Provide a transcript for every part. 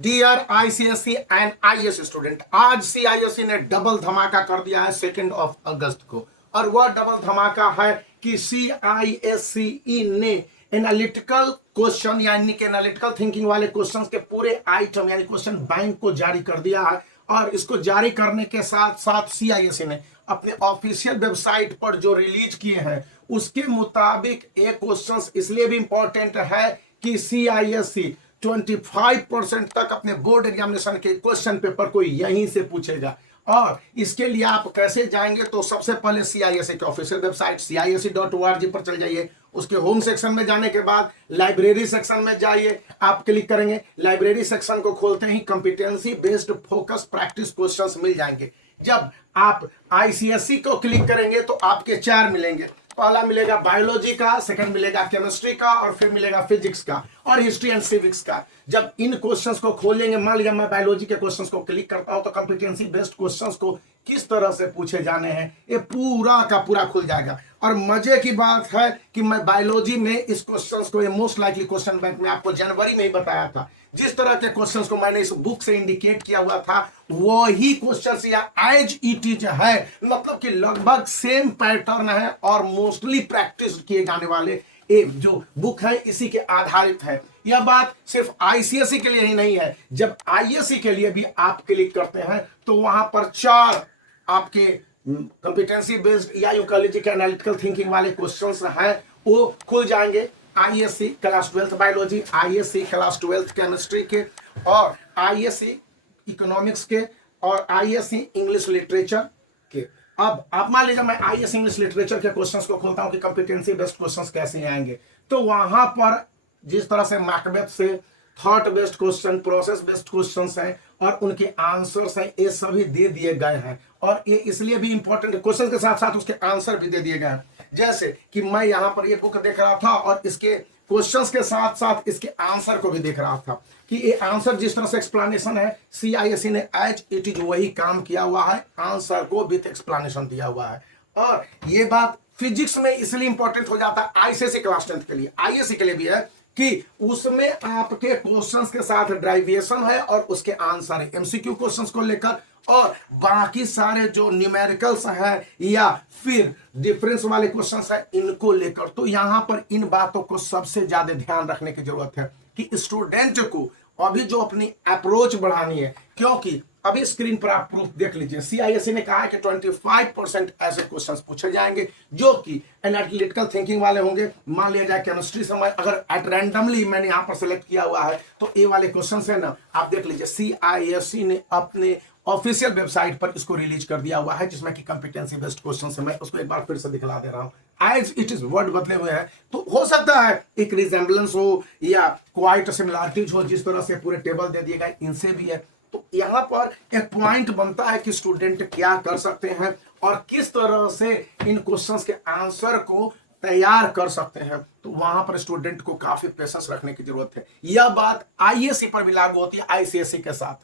Dear ICSE and IAS student, आज CISCE ने double धमाका कर दिया है 2 अगस्त को। और वह डबल धमाका है कि सीआईएसई ने एनालिटिकल क्वेश्चन यानी कि एनालिटिकल थिंकिंग वाले क्वेश्चंस के पूरे आइटम यानी क्वेश्चन बैंक को जारी कर दिया है। और इसको जारी करने के साथ साथ सीआईएसई ने अपने ऑफिशियल वेबसाइट पर जो रिलीज किए हैं उसके मुताबिक ये क्वेश्चंस इसलिए भी इंपॉर्टेंट है कि सीआईएसई 25% तक अपने बोर्ड एग्जामिनेशन के क्वेश्चन पेपर को यहीं से पूछेगा। और इसके लिए आप कैसे जाएंगे, तो सबसे पहले सीआईएसई के ऑफिशियल वेबसाइट cise.org पर चल जाइए। उसके होम सेक्शन में जाने के बाद लाइब्रेरी सेक्शन में जाइए, आप क्लिक करेंगे। लाइब्रेरी सेक्शन को खोलते ही competency based focus practice questions मिल जाएंगे। जब आप आईसीएसई को क्लिक करेंगे तो आपके 4 मिलेंगे। पहला मिलेगा बायोलॉजी का, सेकंड मिलेगा केमिस्ट्री का, और फिर मिलेगा फिजिक्स का और हिस्ट्री एंड सिविक्स का। जब इन क्वेश्चंस को खोलेंगे, मान लीजिए मैं बायोलॉजी के क्वेश्चंस को क्लिक करता हूं तो कॉम्पिटेंसी बेस्ड क्वेश्चंस को किस तरह से पूछे जाने हैं ये पूरा का पूरा खुल जाएगा। और मजे की बात है कि मैं बायोलॉजी में इस क्वेश्चंस को, ये मोस्ट लाइकली क्वेश्चन बैंक में आपको जनवरी में ही बताया था। जिस तरह के क्वेश्चंस को मैंने इस बुक से इंडिकेट किया हुआ था वही क्वेश्चंस या एज इट इज है, मतलब कि लगभग सेम पैटर्न है और मोस्टली प्रैक्टिस किए जाने वाले एक जो बुक है इसी के आधारित है। यह बात सिर्फ आईसीएसई के लिए ही नहीं है, जब आईएससी के लिए भी आप क्लिक करते हैं तो वहां पर 4 आपके कॉम्पिटेंसी बेस्ड या यूं कह लीजिए एनालिटिकल थिंकिंग वाले क्वेश्चंस हैं वो खुल जाएंगे। ISC class 12th biology, ISC class 12th chemistry के, और आईएससी इकोनॉमिक्स के, और आईएससी इंग्लिश लिटरेचर के। अब आप मान लीजिए मैं आईएससी इंग्लिश लिटरेचर के क्वेश्चंस को खोलता हूं कि कॉम्पिटेंसी बेस्ड क्वेश्चंस कैसे आएंगे, तो वहां पर जिस तरह से मैकबेथ से thought based question, process based questions हैं और उनके आंसर्स हैं, ये सभी दे दिए गए हैं। और ये इसलिए भी इंपॉर्टेंट है, क्वेश्चन के साथ साथ उसके आंसर भी दे दिए गए हैं। जैसे कि मैं यहाँ पर ये बुक देख रहा था और इसके क्वेश्चंस के साथ साथ इसके आंसर को भी देख रहा था कि ये आंसर जिस तरह से एक्सप्लेनेशन है सीआईएसई ने एज इट इज वही काम किया हुआ है, आंसर को विथ एक्सप्लेनेशन दिया हुआ है। और ये बात फिजिक्स में इसलिए इंपॉर्टेंट हो जाता है आईसीएसई क्लास 10th के लिए, आईएससी के लिए भी है कि उसमें आपके क्वेश्चंस के साथ ड्राइवेशन है और उसके आंसर है एमसीक्यू क्वेश्चंस को लेकर, और बाकी सारे जो न्यूमेरिकल्स है या फिर डिफरेंस वाले क्वेश्चंस है इनको लेकर। तो यहां पर इन बातों को सबसे ज्यादा ध्यान रखने की जरूरत है कि स्टूडेंट को अभी जो अपनी अप्रोच बढ़ानी है, क्योंकि अभी स्क्रीन पर आप प्रूफ देख लीजिए। सीआईएसई ने कहा है कि 25% ऐसे क्वेश्चंस पूछे जाएंगे जो कि एनालिटिकल थिंकिंग वाले होंगे। मान लिया जाए केमिस्ट्री से अगर एट रैंडमली मैंने यहां पर सेलेक्ट किया हुआ है तो ये वाले क्वेश्चंस है ना, आप देख लीजिए सीआईएसई ने अपने ऑफिशियल वेबसाइट पर इसको रिलीज कर दिया हुआ है, जिसमें कि कॉम्पिटेंसी बेस्ड क्वेश्चन है। मैं उसको एक बार फिर से दिखला दे रहा हूं। एज इट इज वर्ड बदले हुए हैं, तो हो सकता है एक रिजेंबलेंस हो या क्वाइट सिमिलरिटीज हो, जिस तरह से पूरे टेबल दे दिए गए इनसे भी है। तो यहां पर एक पॉइंट बनता है कि स्टूडेंट क्या कर सकते हैं और किस तरह से इन क्वेश्चंस के आंसर को तैयार कर सकते हैं। तो वहां पर स्टूडेंट को काफी पेशेंस रखने की जरूरत है। यह बात आईएससी पर भी लागू होती है आईसीएसई के साथ,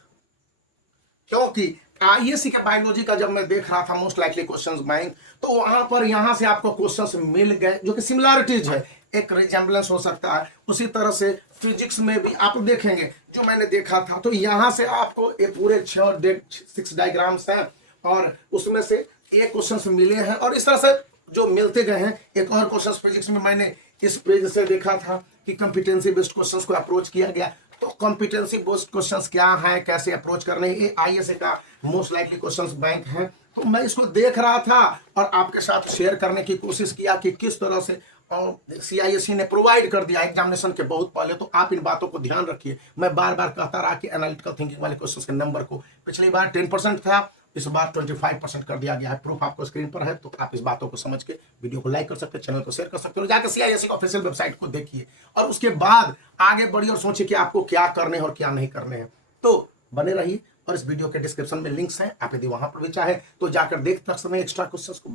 क्योंकि आईएससी के बायोलॉजी का जब मैं देख रहा था मोस्ट लाइकली क्वेश्चंस बैंक, तो वहां पर यहां से आपको क्वेश्चंस मिल गए जो कि सिमिलरिटीज है, एक रिजेंबलेंस हो सकता है। उसी तरह से फिजिक्स में भी आप देखेंगे जो मैंने देखा था, तो यहां से आपको ये पूरे 6 डायग्राम्स हैं और उसमें से एक क्वेश्चंस मिले हैं और इस तरह से जो मिलते गए हैं। एक और क्वेश्चंस फिजिक्स में मैंने इस पेज से देखा था कि कॉम्पिटेंसी बेस्ड क्वेश्चंस को अप्रोच किया गया। तो कॉम्पिटेंसी बेस्ड क्वेश्चंस क्या है, कैसे अप्रोच करने, ये आईएससी का मोस्ट लाइकली क्वेश्चंस बैंक है। तो मैं इसको देख रहा था और आपके साथ शेयर करने की कोशिश किया कि किस तरह से सीआईएससी ने प्रोवाइड कर दिया एग्जामिनेशन के बहुत पहले। तो आप इन बातों को ध्यान रखिए। मैं बार बार कहता रहा कि एनालिटिकल थिंकिंग वाले क्वेश्चंस के नंबर को पिछली बार 10% था, इस बार 25% कर दिया गया है। प्रूफ आपको स्क्रीन पर है, तो आप इस बातों को समझ के वीडियो को लाइक कर सकते हैं, चैनल को शेयर कर सकते हो, जाकर सीआईएससी ऑफिशियल वेबसाइट को देखिए और उसके बाद आगे बढ़िए और सोचिए कि आपको क्या करने हैं और क्या नहीं करने हैं। तो बने रहिए और इस वीडियो के डिस्क्रिप्शन में लिंक्स हैं, आप यदि वहां पर भी चाहे तो जाकर देख सकते हैं एक्स्ट्रा क्वेश्चंस को।